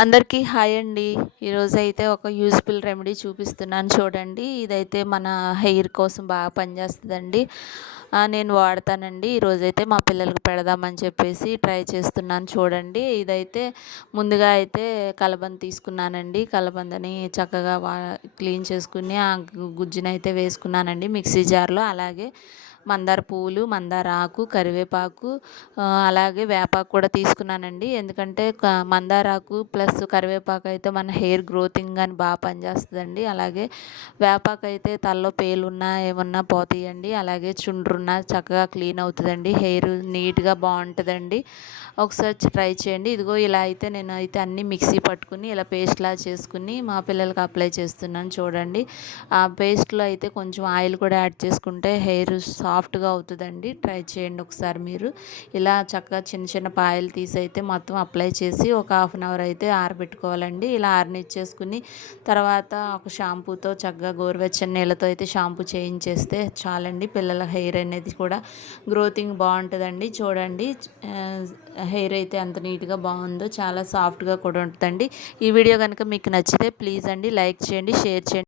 అందరికీ హాయ్ అండి. ఈరోజు అయితే ఒక యూజ్ఫుల్ రెమెడీ చూపిస్తున్నాను చూడండి. ఇదైతే మన హెయిర్ కోసం బాగా పనిచేస్తుందండి. నేను వాడతానండి. ఈరోజైతే మా పిల్లలకు పెడదామని చెప్పేసి ట్రై చేస్తున్నాను చూడండి. ఇదైతే ముందుగా అయితే కలబంద తీసుకున్నానండి. కలబందని చక్కగా వా క్లీన్ చేసుకుని ఆ గుజ్జునైతే వేసుకున్నానండి మిక్సీ జార్లో. అలాగే మందార పువ్వులు మందార ఆకు కరివేపాకు అలాగే వేపాకు కూడా తీసుకున్నానండి. ఎందుకంటే మందార ఆకు ప్లస్ కరివేపాకు అయితే మన హెయిర్ గ్రోతింగ్ అని బాగా పనిచేస్తుందండి. అలాగే వేపాకు అయితే తలలో పేలున్నా ఏమన్నా పోతాయండి. అలాగే చుండ్రున్నా చక్కగా క్లీన్ అవుతుందండి. హెయిర్ నీట్గా బాగుంటుందండి. ఒకసారి ట్రై చేయండి. ఇదిగో ఇలా అయితే నేను అయితే అన్నీ మిక్సీ పట్టుకుని ఇలా పేస్ట్లా చేసుకుని మా పిల్లలకి అప్లై చేస్తున్నాను చూడండి. ఆ పేస్ట్లో అయితే కొంచెం ఆయిల్ కూడా యాడ్ చేసుకుంటే హెయిర్ సాఫ్ట్గా అవుతుందండి. ట్రై చేయండి ఒకసారి మీరు. ఇలా చక్కగా చిన్న చిన్న పాయలు తీసి అయితే మొత్తం అప్లై చేసి ఒక హాఫ్ అన్ అవర్ అయితే ఆరబెట్టుకోవాలండి. ఇలా ఆరనిచ్చేసుకుని తర్వాత ఒక షాంపూతో చక్కగా గోరువెచ్చని నీళ్ళతో అయితే షాంపూ చేయించేస్తే చాలండి. పిల్లల హెయిర్ అనేది కూడా గ్రోతింగ్ బాగుంటుందండి. చూడండి హెయిర్ అయితే ఎంత నీట్గా బాగుందో చాలా సాఫ్ట్గా కూడా ఉంటుందండి. ఈ వీడియో కనుక మీకు నచ్చితే ప్లీజ్ అండి లైక్ చేయండి షేర్ చేయండి.